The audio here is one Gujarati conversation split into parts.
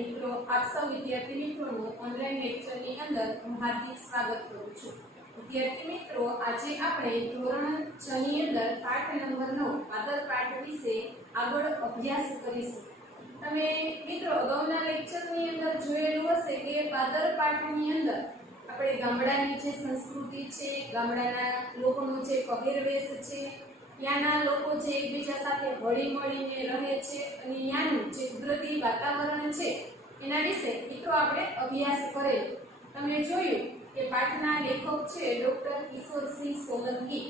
મિત્રો, આપ સૌ વિદ્યાર્થી મિત્રોનું ઓનલાઈન લેક્ચરની અંદર હું હાર્દિક સ્વાગત કરું છું। વિદ્યાર્થી મિત્રો, આજે આપણે ધોરણ 6 ની અંદર પાઠ નંબર 9 પાદર પાઠ વિશે આગળ અભ્યાસ કરીશું। તમે મિત્રો અગાઉના લેક્ચરની અંદર જોયેલું હશે કે પાદર પાઠની અંદર આપણે ગામડાની જે સંસ્કૃતિ છે, ગામડાના લોકોનો જે પહેરવેશ છે, ત્યાંના લોકો જે એકબીજા સાથે હળી મળીને રહે છે અને ત્યાંનું જે કુદરતી વાતાવરણ છે એના વિશે મિત્રો આપણે અભ્યાસ કરેલો। તમે જોયું કે પાઠના લેખક છે ડોક્ટર કિશોરસિંહ સોલંકી।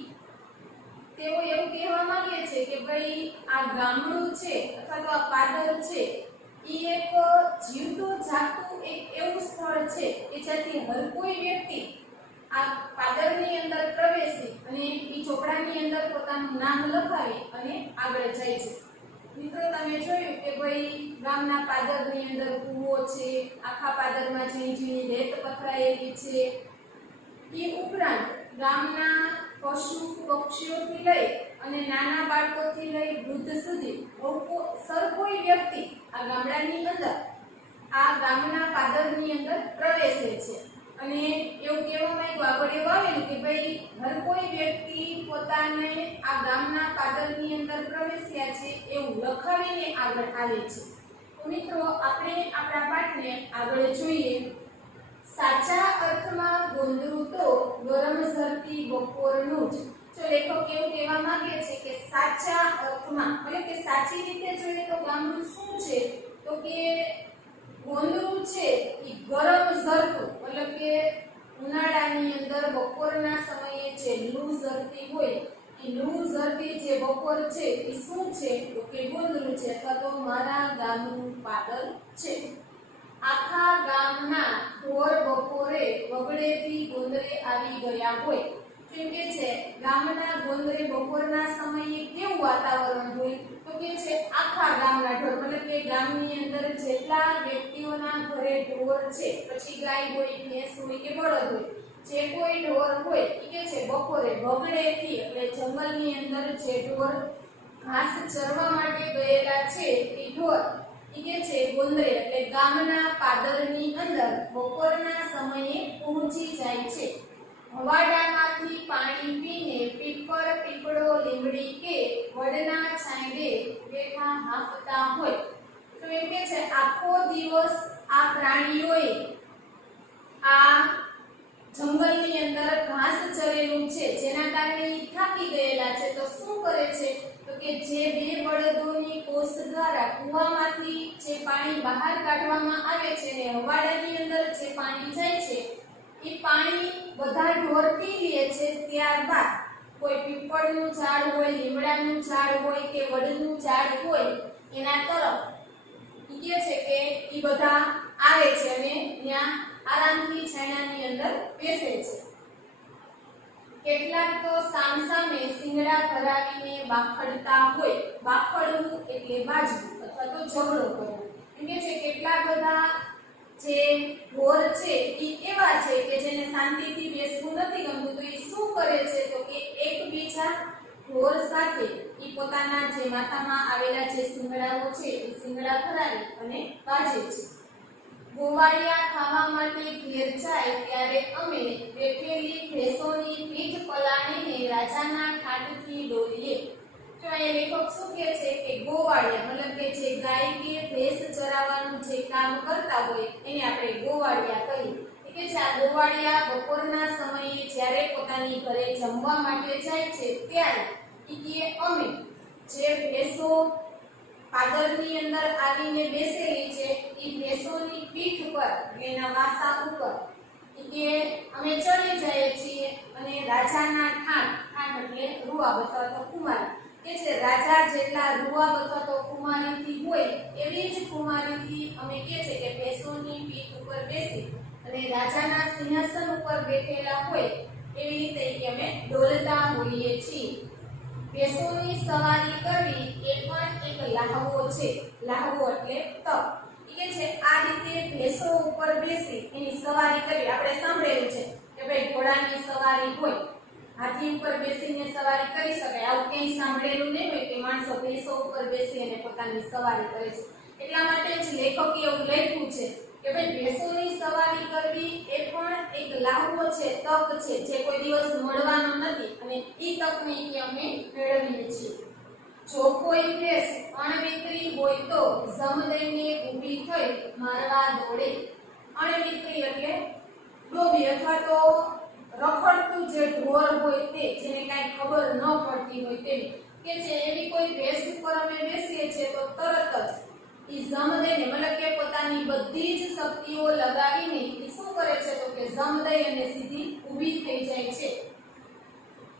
તેઓ એવું કહેવા માંગે છે કે ભાઈ આ ગામડું છે અથવા તો આ પાદર છે એ એક જીવતું જાગતું એક એવું સ્થળ છે કે જ્યાંથી હર કોઈ વ્યક્તિ આ પાદરની અંદર પ્રવેશી અને એ ચોપડાની અંદર પોતાનું નામ લખાવી અને આગળ જાય છે। મિત્રો તમે જોયું કે ભાઈ ગામના પાદરની અંદર કૂવો છે, આખા પાદરમાં ઝીણી ઝીણી રેત પથરાયેલી છે। એ ઉપરાંત ગામના પશુ પક્ષીઓથી લઈ અને નાના બાળકોથી લઈ વૃદ્ધ સુધી સર કોઈ વ્યક્તિ આ ગામડાની અંદર આ ગામના પાદરની અંદર પ્રવેશે છે અને એવું કહેવામાં આગળ એવું આવેલું કે ભાઈ હર કોઈ વ્યક્તિ પોતાને આ ગામના પાદરની અંદર પ્રવેશ્યા છે એવું લખાવીને આગળ આવે છે। તો મિત્રો આપણે આપણા પાઠને આગળ જોઈએ। સાચા અર્થમાં ગોંદરું તો ગરમ ઝરતી બપોરનું જ। તો લેખક એવું કહેવા માંગે છે કે સાચા અર્થમાં એટલે કે સાચી રીતે જોઈએ તો ગામડું શું છે તો કે ગોંદરું છે એ ગરમ ઝરતું એટલે કે ઉનાળાની અંદર બપોરના સમયે જે લૂ ઝરતી હોય એ લૂ ઝરતી જે બપોર છે એ શું છે તો કે ગોંદરું છે અથવા તો મારા ગામનું પાદર છે। આખા ગામના ઢોર બપોરે વગડેથી ગોંદરે આવી ગયા હોય। કેમ કે છે ગામના ગોંદરે બપોરના સમયે કેવું વાતાવરણ હોય તો કે છે આખા ગામના ઢોર મતલબ કે ગામની અંદર જેટલા વ્યક્તિઓના ઘરે ઢોર છે, પછી ગાય હોય, ભેંસ હોય કે બળદ હોય, જે કોઈ ઢોર હોય એ કે છે બપોરે વગડેથી એટલે જંગલની અંદર જે ઢોર ઘાસ ચરવા માટે ગયેલા છે એ ઢોર એ કે છે ગોંદરે એટલે ગામના પાદરની અંદર બપોરના સમયે પહોંચી જાય છે। હવાડામાંથી પાણી પીને પીપળ પીપળો લીમડી કે વડના છાંયડે બેઠા હાંફતા હોય। તો એમ કે છે આખો દિવસ આ પ્રાણીઓએ આ જંગલની અંદર ઘાસ ચરેલું છે જેના કારણે થાકી ગયેલા છે। તો શું કરે છે તો કે જે બે બળદોની કોસ દ્વારા કૂવામાંથી જે પાણી બહાર કાઢવામાં આવે છે ને હવાડાની અંદર જે પાણી જાય છે એ પાણી બધા ઢોર પી લે છે। ત્યારબાદ કોઈ પીપળનું ઝાડ હોય, લીમડાનું ઝાડ હોય કે વડનું ઝાડ હોય એના તરફ કહે છે કે એ બધા આવે છે અને ત્યાં આરામથી છાયડાની અંદર બેસે છે। કેટલાક તો સામસામે સિંગડા ભરાવીને બાખડતા હોય। બાખડવું એટલે બાજવું અથવા તો ઝઘડો કરવો। એમ કે છે કેટલા બધા જે ઢોર છે એ એવા છે કે જેને શાંતિથી બેસવું નથી ગમતું, તો એ શું કરે છે તો કે એકબીજા ઢોર સાથે એ પોતાના જે માથામાં આવેલા જે શિંગડાઓ છે એ શિંગડા ભરાવી અને બાજે છે। ગોવાળિયા ખાવા માટે ઘેર જાય ત્યારે અમે બેઠેલી ભેંસોની પીઠ પલાણીને રાજાના ઠાઠથી ડોલીએ। તો અહીંયા લેખક શું કહે છે કે ગોવાળિયા મતલબ કે જે ગાય કે ભેંસ ચરાવવાનું જે કામ કરતા હોય એને આપણે ગોવાળિયા કહીએ। કે છે આ ગોવાળિયા બપોરના સમયે જ્યારે પોતાની ઘરે જમવા માટે જાય છે ત્યારે કે અમે જે ભેંસો પાદરની અંદર આવીને બેસેલી છે એ ભેંસોની પીઠ પર એના વાસા ઉપર કે અમે ચડી જઈએ છીએ અને રાજાના ઠાઠ એટલે રૂઆબ અથવા તો કુમારી કે છે રાજા જેટલા રૂઆબ અથવા તો કુમારીથી હોય એવી જ કુમારીથી અમે કે છે કે ભેંસોની પીઠ ઉપર બેસી અને રાજાના સિંહાસન ઉપર બેઠેલા હોય એવી રીતે અમે ડોલતા હોઈએ છીએ। ભેંસોની સવારી કરવી એ પણ એક લાહવો છે। લાહવો એટલે તપ। કે છે આ રીતે ભેંસો ઉપર બેસી એની સવારી કરવી। આપણે સાંભળેલું છે કે ભાઈ ઘોડાની સવારી હોય, હાથી ઉપર બેસીને સવારી કરી શકાય। આવું કંઈ સાંભળેલું નહીં હોય કે માણસો ભેંસો ઉપર બેસી અને પોતાની સવારી કરે છે। એટલા માટે જ લેખકે એવું લખ્યું છે કે ભાઈ ભેંસોની સવારી કરવી એ પણ એક લાહવો છે, તક છે, જે કોઈ દિવસ મળવાનો નથી અને ઈ તકને અમે મેળવીએ છીએ. જો કોઈ ભેંસ અણમિત્રી હોય તો જમ દઈને ઊભી થઈ મારવા દોડે. અણમિત્રી એટલે ડોબી અથવા તો રખડતું જે ઢોર હોય તે, જેને કાંઈ ખબર ન પડતી હોય તેવી કે છે એવી કોઈ ભેંસ ઉપર અમે બેસીએ છીએ તો તરત જ ઈ જમ દઈને મતલબ કે પોતાની બધી જ શક્તિઓ લગાવીને ઈ શું કરે છે તો કે જમ દઈ અને સીધી ઊભી થઈ જાય છે.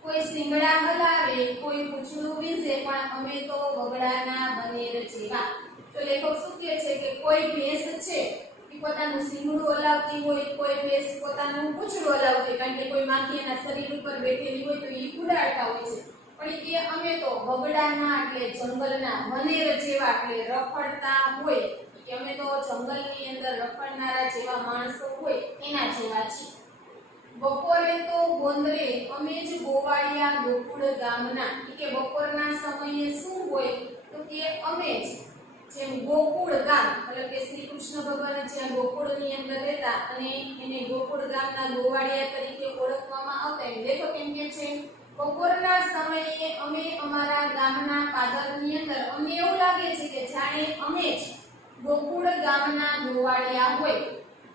કોઈ સિંગડા હલાવે, કોઈ પૂંછડું વીંઝે, પણ અમે તો બગડાના બનેર જેવા. તો લેખક શું કહે છે કે કોઈ ભેંસ છે ઈ પોતાનું સિંગડું હલાવતી હોય, કોઈ ભેંસ પોતાનું પૂંછડું હલાવતી, કારણ કે કોઈ માખી એના શરીર ઉપર બેઠેલી હોય તો ઈ ઉડાડતા હોય છે. પણ કે અમે તો બગડાના એટલે જંગલના, બનેર જેવા એટલે રખડતા હોય કે અમે તો જંગલની અંદર રખડનારા જેવા માણસો હોય એના જેવા છીએ. બપોરે તો ગોંદરે અમે જ ગોવાળિયા ગોકુળ ગામના, કે બપોરના સમયે શું હોય તો કે અમે જ, જેમ ગોકુળ ગામ એટલે કે શ્રી કૃષ્ણ ભગવાન જ્યાં ગોકુળની અંદર રહેતા અને એને ગોકુળ ગામના ગોવાળિયા તરીકે ઓળખવામાં આવતા, એમ લેખક એમ કે છે બપોરના સમયે અમે અમારા ગામના પાદરની અંદર અમને એવું લાગે છે કે જાણે અમે જ ગોકુળ ગામના ગોવાળિયા હોય.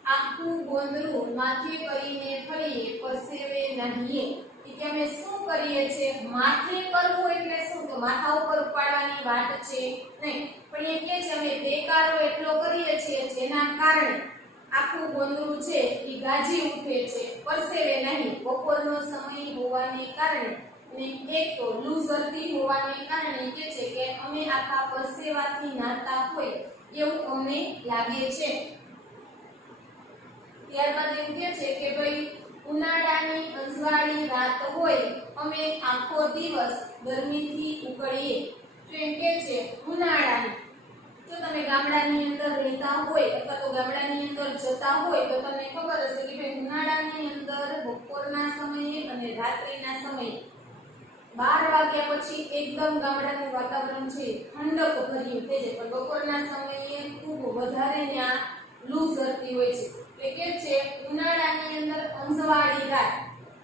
આખું ગોંદરું માથે કરીને ફરીએ, પરસેવે નાહીએ. કે અમે શું કરીએ છે, માથે કરવું એટલે શું તો માથા ઉપર ઉપાડવાની વાત છે નહીં, પણ એ કે છે અમે બેકારો એટલો કરીએ છીએ જેના કારણે આખું ગોંદરું છે એ ગાજી ઉઠે છે, પરસેવે નહીં. બપોરનો સમય હોવાને કારણે અને એક તો લૂ ઝરતી હોવાને કારણે કે છે કે અમે આખા પરસેવાથી નાતા હોય એવું અમને લાગે છે. ત્યારબાદ એમ કહે છે કે ભાઈ ઉનાળાની અંજવાળી રાત હોય, અમે આખો દિવસ ગરમીથી ઉકળીએ. તો એમ કે છે ઉનાળાની, જો તમે ગામડાની અંદર રહેતા હોય અથવા તો ગામડાની અંદર જતા હોય તો તમને ખબર હશે કે ભાઈ ઉનાળાની અંદર બપોરના સમયે અને રાત્રિના સમયે 12 વાગ્યા પછી એકદમ ગામડાનું વાતાવરણ છે ઠંડક ભર્યું થઈ જાય, પણ બપોરના સમયે ખૂબ વધારે ત્યાં લૂ ઝરતી હોય છે. એટલે કે છે ઉનાળાની અંદર અંજવાળી રાત.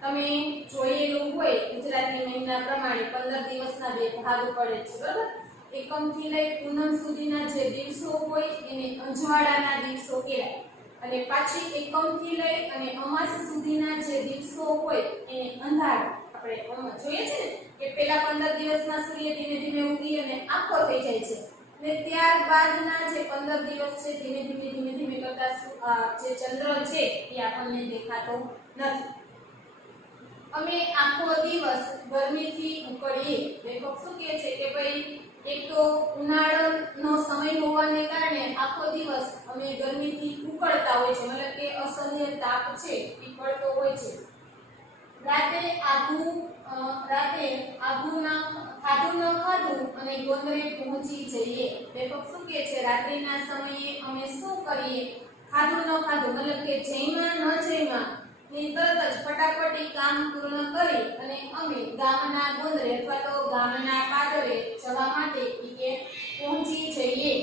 તમે જોયેલું હોય ગુજરાતી મહિના પ્રમાણે 15 દિવસના બે ભાગ પડે છે, બરાબર? એકમથી લઈ પૂનમ સુધીના જે દિવસો હોય એને અંજવાળાના દિવસો કહેવાય, અને પાછી એકમથી લઈ અને અમાસ સુધીના જે દિવસો હોય એને અંધાર. આપણે જોઈએ છે કે પહેલા 15 દિવસમાં સૂર્ય ધીમે ધીમે ઉગી અને આખો થઈ જાય છે, ને ત્યારબાદના જે 15 દિવસ છે ધીમે ધીમે કરતા જે ચંદ્ર છે એ આપણને દેખાતો નથી. અમે આખો દિવસ ગરમીથી ઉકળીએ. લેખક શું કહે છે કે ભાઈ એક તો ઉનાળાનો સમય હોવાને કારણે આખો દિવસ અમે ગરમીથી ઉકળતા હોય છે, મતલબ કે અસહ્ય તાપ છે એ પડતો હોય છે. રાતે ખાધું ન ખાધું અને ગોંદરે પહોંચી જઈએ. લેખક શું કહે છે રાત્રિના સમયે અમે શું કરીએ, ખાધું ન ખાધું મતલબ કે જઈમાં ન જઈમાં ની તરત જ ફટાફટી કામ પૂર્ણ કરી અને અમે ગામના ગોંદરે અથવા તો ગામના પાદરે જવા માટે કે પહોંચી જઈએ.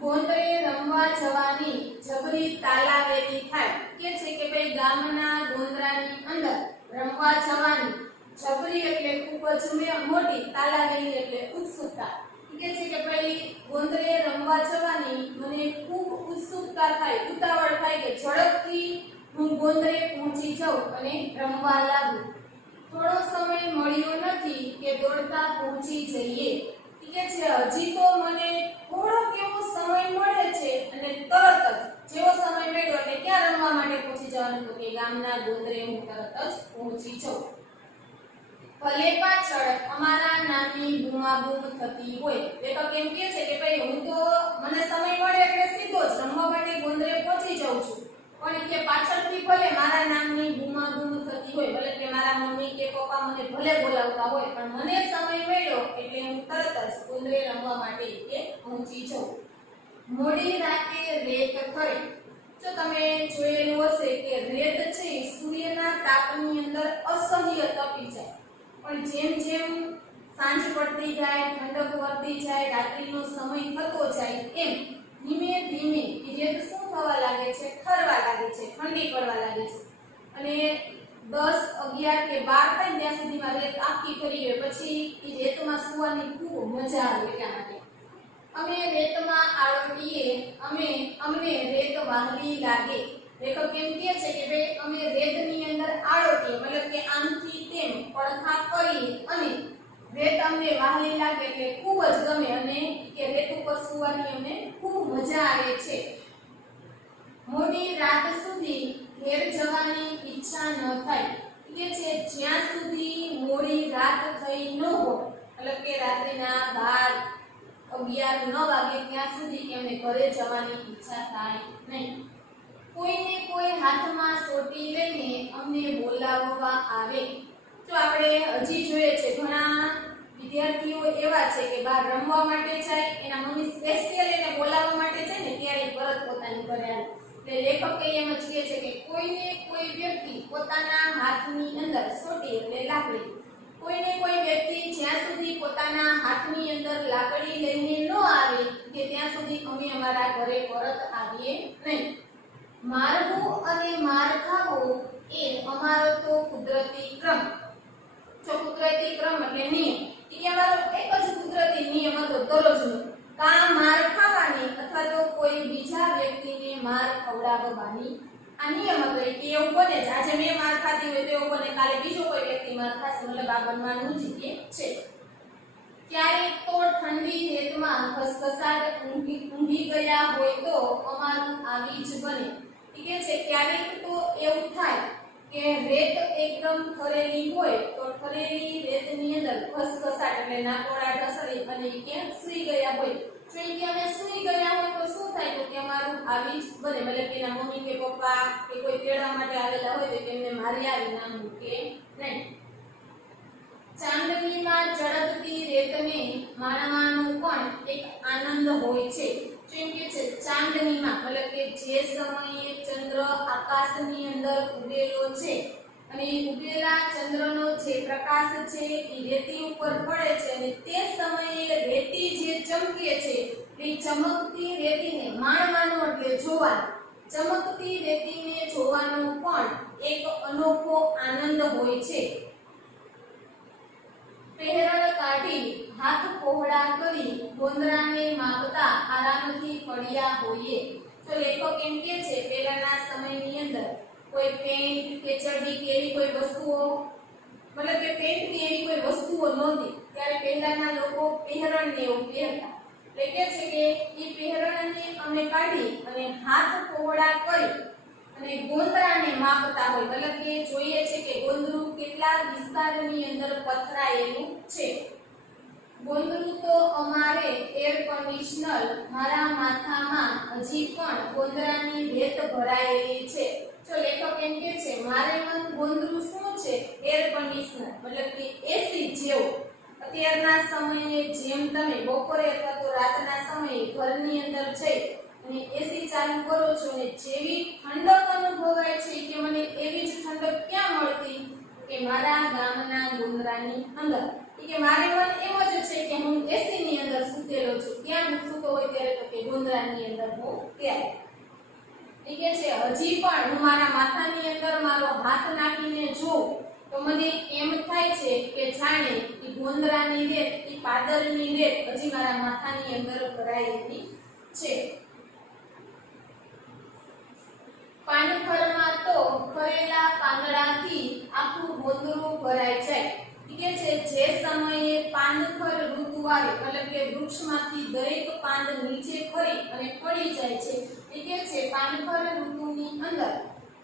ગોંદરે રમવા જવાની જબરી તાલાવેલી થાય. કે છે કે ભાઈ ગામના ગોંદરાની અંદર રમવા જવાની જબરી એટલે ખૂબ જ મોટી, તાલાવેલી એટલે ઉત્સુકતા. કે છે કે ભાઈ ગોંદરે રમવા જવાની મને ખૂબ ઉત્સુકતા થાય, ઉતાવળ થાય કે ઝડપથી હું ગોંદરે પહોંચી જાઉં અને રમવા લાગુ. થોડો સમય મળ્યો નથી કે દોડતા પહોંચી જઈએ. કે છે હજી તો મને થોડોક એવો સમય મળે છે અને તરત જ જેવો સમય મળ્યો એટલે ક્યાં રમવા માટે પહોંચી જવાનું તો કે ગામના ગોંદરે હું તરત જ પહોંચી જાઉં. ભલે પાછળ અમારા નામની બૂમાબૂમ થતી હોય. લેખક એમ કહે છે કે ભાઈ હું તો મને સમય મળે એટલે સીધો જ રમવા માટે ગોંદરે પહોંચી જાઉં છું, પણ કે પાછળથી ભલે મારા નામની બૂમાબૂમ થતી હોય, ભલે કે મારા મમ્મી કે પપ્પા મને ભલે બોલાવતા હોય, પણ મને સમય મળ્યો એટલે હું તરત જ ગોંદરે રમવા માટે કે પહોંચી જાઉં. મોડી રાતે રેત ખરે. જો તમે જોયેલું હશે કે રેત છે સૂર્યના તાપની અંદર અસહ્ય તપી જાય, પણ જેમ જેમ સાંજ પડતી જાય, ઠંડક વધતી જાય, રાત્રિનો સમય થતો જાય, એમ ધીમે ધીમે રેત શું થવા લાગે છે? ઠરવા લાગે છે, ઠંડી પડવા લાગે છે. અને 10, 11 કે 12 થાય ત્યાં સુધીમાં રેત આખી ઠરી ગઈ. પછી એ રેતમાં સૂવાની ખૂબ મજા આવે. એટલા માટે અમે રેતમાં આળોટીએ, અમને રેત વહાલી લાગે. લેખક એમ કહે છે કે ભાઈ અમે રેતની અંદર આળોટીએ, મતલબ કે આમથી તેમ પડખા કરી અને રેત અમને વહાલી લાગે એટલે ખૂબ જ ગમે અને કે રેત ઉપર સૂવાની અમને ખૂબ મજા આવે છે. મોડી રાત સુધી ઘેર જવાની ઈચ્છા ન થાય. કે છે જ્યાં સુધી મોડી રાત થઈ ન હોય, મતલબ કે રાત્રિના 12, 11 ન વાગે ત્યાં સુધી એમને ઘરે જવાની ઈચ્છા થાય નહીં. કોઈને કોઈ હાથમાં સોટી લઈને અમને બોલાવવા આવે. તો આપણે હજી જોઈએ છે ઘણા વિદ્યાર્થીઓ એવા છે કે બહાર રમવા માટે જાય, એના મમ્મી સ્પેશિયલ એને બોલાવવા માટે જાય ને ત્યારે પરત પોતાની ઘરે આવે. એટલે લેખક એમ જ કહે છે કે કોઈને કોઈ વ્યક્તિ પોતાના હાથની અંદર સોટી એટલે લાકડી, કોઈને કોઈ વ્યક્તિ જ્યાં સુધી પોતાના હાથની અંદર લાકડી લઈને ન આવે કે ત્યાં સુધી અમે અમારા ઘરે પરત આવીએ નહીં. મારવું અને માર ખાવો એ અમારો તો કુદરતી ક્રમ. જો કુદરતી ક્રમ એટલે નિયમ, એ અમારો એક જ કુદરતી નિયમ હતો દરરોજનો. કાં માર ખાવાની અથવા તો કોઈ બીજા વ્યક્તિને માર ખવડાવવાની આ નિયમ હતો. કે એવું બને જ આજે મેં માર ખાધી હોય તો એવું બને કાલે બીજો કોઈ વ્યક્તિ માર ખાશે, મતલબ આ બનવાનું જ છે. ક્યારેક તો ઠંડી રેતમાં ખસખસાટ ઊંઘી ગયા હોય તો અમારું આવી જ બને. કે છે ક્યારેક તો એવું થાય કે રેત એકદમ ઠરેલી હોય તો ઠરેલી રેતની અંદર ખસખસાટ એટલે નાકોડા ઢસડી અને ક્યાંક સૂઈ ગયા હોય. જો એ અમે સૂઈ ગયા હોય તો શું થાય? તો કે અમારું આવી જ બને, મતલબ કે એના મમ્મી કે પપ્પા કે કોઈ તેડવા માટે આવેલા હોય તો તેમને મારી આવી ના મૂકે નહીં. ચાંદનીમાં ચળકતી રેતને માણવાનો પણ એક આનંદ હોય છે. જેમ કે છે ચાંદનીમાં, મતલબ કે જે સમયે ચંદ્ર આકાશની અંદર ઉગેલો છે અને ઉગેલા ચંદ્રનો જે પ્રકાશ છે એ રેતી ઉપર પડે છે અને તે સમયે રેતી જે ચમકે છે એ ચમકતી રેતીને માણવાનો એટલે જોવાનો. ચમકતી રેતીને જોવાનો પણ એક અનોખો આનંદ હોય છે. પહેરણ કાઢી હાથ પહોળા કરી ગોંદરાને માપતા આરામથી પડ્યા હોઈએ. તો લેખક એમ કહે છે પહેલાના સમયની અંદર કોઈ પેન્ટ કે ચરબી કે એવી કોઈ વસ્તુઓ, મતલબ કે પેન્ટ કે એવી કોઈ વસ્તુઓ નહોતી ત્યારે પહેલાના લોકો પહેરણને એવું પહેરતા. એટલે કહે છે કે એ પહેરણને અમે કાઢી અને હાથ પહોળા કરી અને ગોંદરાને માપતા હોય, મતલબ કે જોઈએ છે કે ગોંદરું કેટલા વિસ્તારની અંદર પથરાયેલું છે. ગોંદરું તો અમારે એર કન્ડિશનર મારા માથામાં હજી પણ ગોંદરાની રેત ભરાયેલી છે. જો લેખક એમ કહે છે મારે મન ગોંદરું શું છે? એર કન્ડિશનર, મતલબ કે એસી જેવું. અત્યારના સમયે જેમ તમે બપોરે અથવા તો રાતના સમયે ઘરની અંદર જઈ અને એસી ચાલુ કરો છો અને જેવી ઠંડક અનુભવાય છે કે મને એવી જ ઠંડક ક્યાં મળતી? કે મારા ગામના ગોંદરાની અંદર. કે મારે મન એમ જ છે કે હું એસી ની અંદર સૂતેલો છું. ક્યાં હું સૂતો હોય ત્યારે? તો કે ગોંદરાની અંદર હું ત્યારે. કે છે હજી પણ હું મારા માથાની અંદર મારો હાથ નાખીને જોઉં તો મને એમ થાય છે કે જાણે એ ગોંદરાની રેત, એ પાદરની રેત હજી મારા માથાની અંદર ભરાયેલી છે. પાનખરમાં તો ખરેલા પાંદડાથી આખું ગોંદરું ભરાઈ જાય. કે છે જે સમયે પાનખર ઋતુ આવે, મતલબ કે વૃક્ષમાંથી દરેક પાંદ નીચે ખરી અને પડી જાય છે. કે છે પાનખર ઋતુની અંદર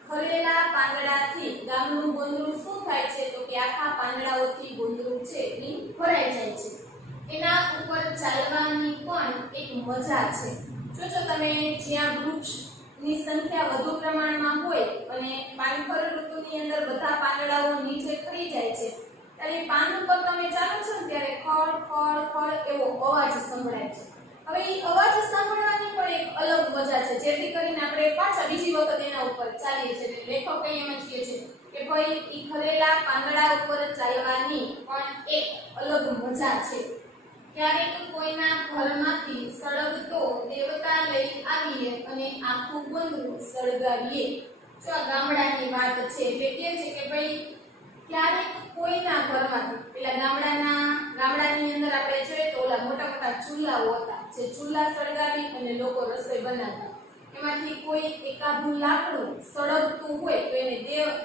ખરેલા પાંદડાથી ગામનું ગોંદરું શું થાય છે? તો કે આખા પાંદડાઓથી ગોંદરું છે એ ભરાઈ જાય છે. એના ઉપર ચાલવાની પણ એક મજા છે. જો તમે જ્યાં વૃક્ષ ની સંખ્યા વધુ પ્રમાણમાં હોય અને પાનખર ઋતુની અંદર બધા પાંદડાઓ નીચે ખરી જાય છે ત્યારે પાન ઉપર તમે ચાલો છો ને ત્યારે ખડ ખડ ખડ એવો અવાજ સંભળાય છે. હવે એ અવાજ સાંભળવાની પણ એક અલગ મજા છે, જેથી કરીને આપણે પાછા બીજી વખત એના ઉપર ચાલીએ છીએ. લેખક એમ જ કહે છે કે કે ભાઈ ઈ ખરેલા પાંદડા ઉપર ચાલવાની પણ એક અલગ મજા છે. ક્યારેક કોઈના ઘરમાંથી સળગતો દેવતા લઈ આવીએ અને આખું ગોંદરું સળગાવીએ. જો આ ગામડાની વાત છે એટલે કે છે કે ભાઈ ક્યારેક કોઈના ઘરમાંથી પેલા ગામડાની અંદર આપણે જોઈએ તો ઓલા મોટા મોટા ચૂલાઓ હતા જે ચૂલા સળગાવી અને લોકો રસોઈ બનાવતા. એમાંથી કોઈ એકાદું લાકડું સળગતું હોય તો એને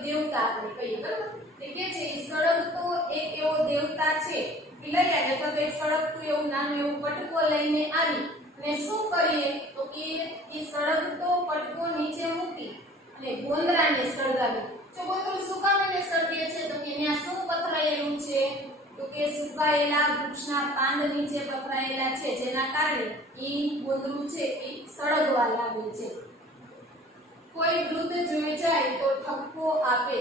દેવતા આપણે કહીએ, બરાબર. એટલે કે છે એ સળગતો એક એવો દેવતા છે એ લઈ આવે તો એક સળગતું એવું નાનું એવું પટકો લઈને આવી અને શું કરીએ તો કે એ સળગતો પટકો નીચે મૂકી અને ગોંદરાને સળગાવી. જો ગોંદરું શું કામ એને સળગે છે તો કે ત્યાં શું પથરાયેલું છે તો કે સુકાયેલા વૃક્ષના પાંદ નીચે પથરાયેલા છે જેના કારણે ઈ ગોંદરું છે એ સળગવા લાગે છે. કોઈ વૃદ્ધ જોઈ જાય તો ઠપકો આપે.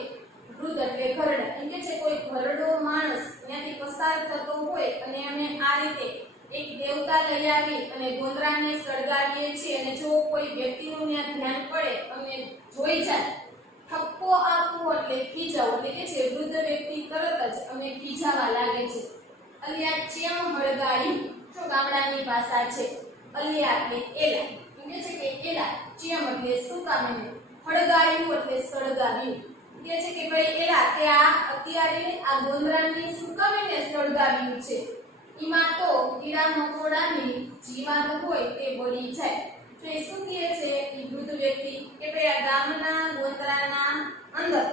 વૃદ્ધ એટલે ઘરડા. એમ કે છે કોઈ ઘરડો માણસ ત્યાંથી પસાર થતો હોય અને અમે આ રીતે એક દેવતા લઈ આવી અને ગોંદરાને સળગાવીએ છીએ અને જો કોઈ વ્યક્તિનું ત્યાં ધ્યાન પડે અને જોઈ જાય ઠપકો આપવો એટલે ખીજાવું. એટલે કે છે વૃદ્ધ વ્યક્તિ તરત જ અમે ખીજાવા લાગે છે. અલિયા ચેમ હળગાડી. જો ગામડાની ભાષા છે. અલિયા એટલે એલા. એમ કે છે કે એલા ચેમ એટલે શું કામ એને હળગાડ્યું એટલે સળગાવ્યું. કે છે કે ભાઈ એલા તે આ અત્યારે આ ગોંદરાની શું કામ એને સળગાવ્યું છે. ઈમાં તો કીડા મકોડાની જીવાત હોય તે બળી જાય. તો એ શું કહે છે એ વૃદ્ધ વ્યક્તિ કે ભાઈ આ ગામના ગોંદરાના અંદર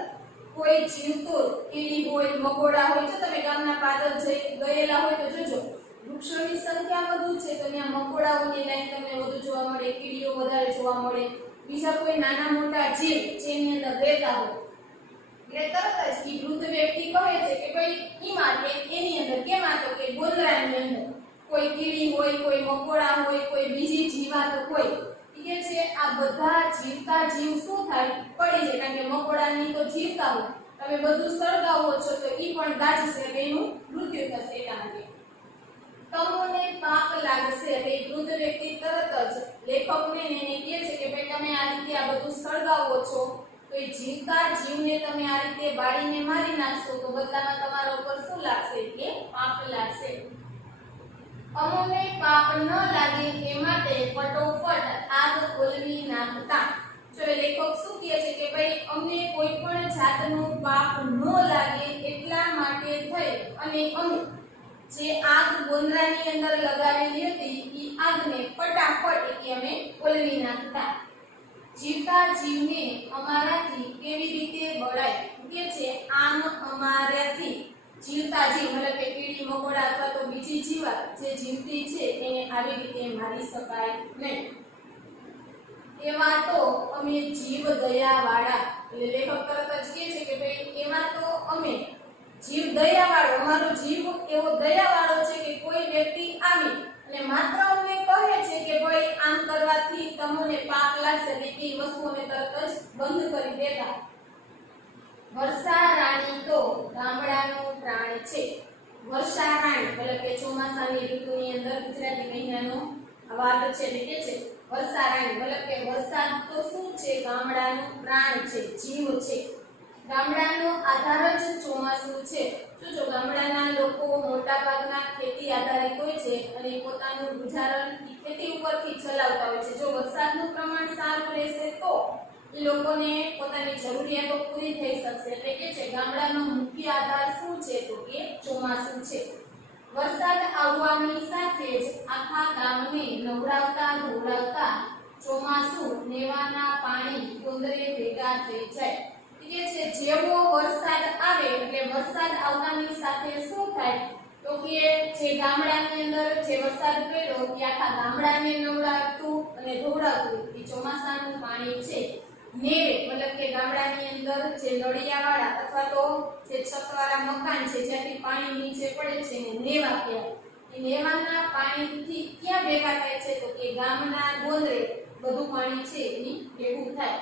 કોઈ જીવતો કીડી હોય મકોડા હોય. જો તમે ગામના પાદર ગયેલા હોય તો જોજો વૃક્ષોની સંખ્યા વધુ છે તો ત્યાં મકોડાઓની લાઈન તમને વધુ જોવા મળે, કીડીઓ વધારે જોવા મળે. બીજા કોઈ નાના મોટા જીવ જેની અંદર રહેતા હોય એટલે તરત જ એ વૃદ્ધ વ્યક્તિ કહે છે કે ભાઈ ઈમાં એની અંદર કેમાં તો કે ગોંદરાની અંદર કોઈ કીડી હોય, કોઈ મકોડા હોય, કોઈ બીજી જીવાત હોય. કે છે આ બધા જીવતા જીવ શું થાય પડી જાય. કારણ કે મકોડાની તો જીવતા હોય તમે બધું સળગાવો છો તો ઈ પણ દાજશે એટલે એનું મૃત્યુ થશે. એટલા માટે તમને પાપ લાગશે એટલે વૃદ્ધ વ્યક્તિ તરત જ લેખકને એને કહે છે કે ભાઈ તમે આ રીતે આ બધું સળગાવો છો તો એ જીવતા જીવને તમે આ રીતે બાળીને મારી નાખશો તો બદલામાં તમારા ઉપર શું લાગશે કે પાપ લાગશે. અમોને પાપ ન લાગે એ માટે ફટોફટ આગ ઓલવી નાખતા. જો લેખક શું કહે છે કે ભાઈ અમને કોઈ પણ જાતનું પાપ ન લાગે એટલા માટે થઈ અને અમે જે આગ ગોંદરાની અંદર લગાવેલી હતી એ આગને ફટાફટ અમે ઓલવી નાખતા. જીવતા જીવને અમારાથી કેવી રીતે બળાય. કે છે આમ અમારાથી જીવતા જીવ મતલબ કે કીડી મકોડા અથવા તો બીજી જીવાત જે જીવતી છે એને આવી રીતે મારી શકાય નહીં. એમાં તો અમે જીવ દયાવાળા. એટલે લેખક તરત જ કહે છે કે ભાઈ એમાં તો અમે જીવ દયાવાળો, અમારો જીવ એવો દયાવાળો છે કે કોઈ વ્યક્તિ આવી અને માત્ર અમને કહે છે કે ભાઈ આમ કરવાથી તમને પાપ લાગશે એટલે કે વસ્તુઓને તરત જ બંધ કરી દેતા. વર્ષા રાણી તો ગામડાનું પ્રાણ છે. વર્ષા રાણી એટલે કે ચોમાસાની ઋતુની અંદર ગુજરાતી મહિનાનો વાત છે. એટલે કે છે વર્ષા રાણી એટલે કે વરસાદ તો શું છે ગામડાનું પ્રાણ છે, જીવ છે. ગામડાનો આધાર જ ચોમાસું છે. જો ગામડાના લોકો મોટા ભાગના ખેતી આધારિત હોય છે અને પોતાનું ગુજારણ ખેતી ઉપરથી ચલાવતા હોય છે. જો વરસાદનું પ્રમાણ સારું રહેશે તો એ લોકોને પોતાની જરૂરિયાતો પૂરી થઈ શકશે. એટલે કે છે ગામડાનો મુખ્ય આધાર શું છે તો કે ચોમાસું છે. વરસાદ આવવાની સાથે જ આખા ગામને નવડાવતા ધોવડાવતા ચોમાસું નેવાના પાણી ગોંદરે ભેગા થઈ જાય. કે છે જેવો વરસાદ આવે એટલે વરસાદ આવતાની સાથે શું થાય તો કે જે ગામડાની અંદર જે વરસાદ પડ્યો એ આખા ગામડાને નવડાવતું અને ધોવડાવતું એ ચોમાસાનું પાણી છે નેવે. મતલબ કે ગામડાની અંદર જે નળિયાવાળા અથવા તો જે છતવાળા મકાન છે જ્યાંથી પાણી નીચે પડે છે એને નેવા કહેવાય. એ નેવાના પાણીથી ક્યાં ભેગા થાય છે તો કે ગામના ગોંદરે બધું પાણી છે એ ભેગું થાય.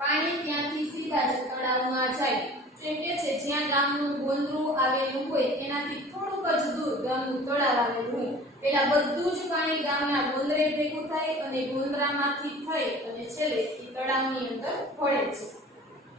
પાણી ત્યાંથી સીધા જ તળાવમાં જાય. જેમ કે છે જ્યાં ગામનું ગોંદરું આવેલું હોય એનાથી થોડુંક જ દૂર ગામનું તળાવ આવેલું હોય પેલા બધું જ પાણી ગામના ગોંદરે ભેગું થાય અને ગોંદરામાંથી થઈ અને છેલ્લે તળાવની અંદર પડે છે.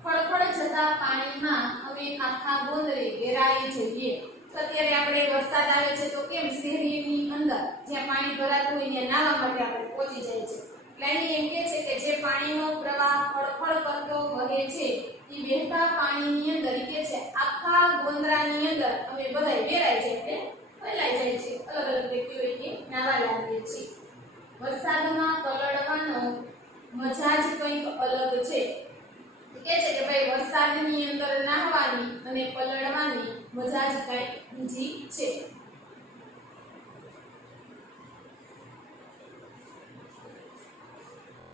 ખળખળ જતા પાણીમાં અમે આખા ગોંદરે વેરાઈ જઈએ. તો અત્યારે આપણે વરસાદ આવે છે તો કેમ શહેરીની અંદર જ્યાં પાણી ભરાતું હોય ત્યાં નાહવા માટે આપણે પહોંચી જાય છે. એટલે અહીં એમ કે છે કે જે પાણીનો પ્રવાહ ખળખળ કરતો વહે છે એ વહેતા પાણીની અંદર ઈ કે છે આખા ગોંદરાની અંદર અમે બધાય વેરાઈ જાય એટલે ફેલાઈ જાય છે. અલગ અલગ વ્યક્તિઓ અહીં નાહવા લાગીએ છીએ. વરસાદમાં પલળવાનો મજા જ કંઈક અલગ છે. કે છે કે ભાઈ વરસાદની અંદર નાહવાની અને પલળવાની મજા જ કંઈક બીજી છે.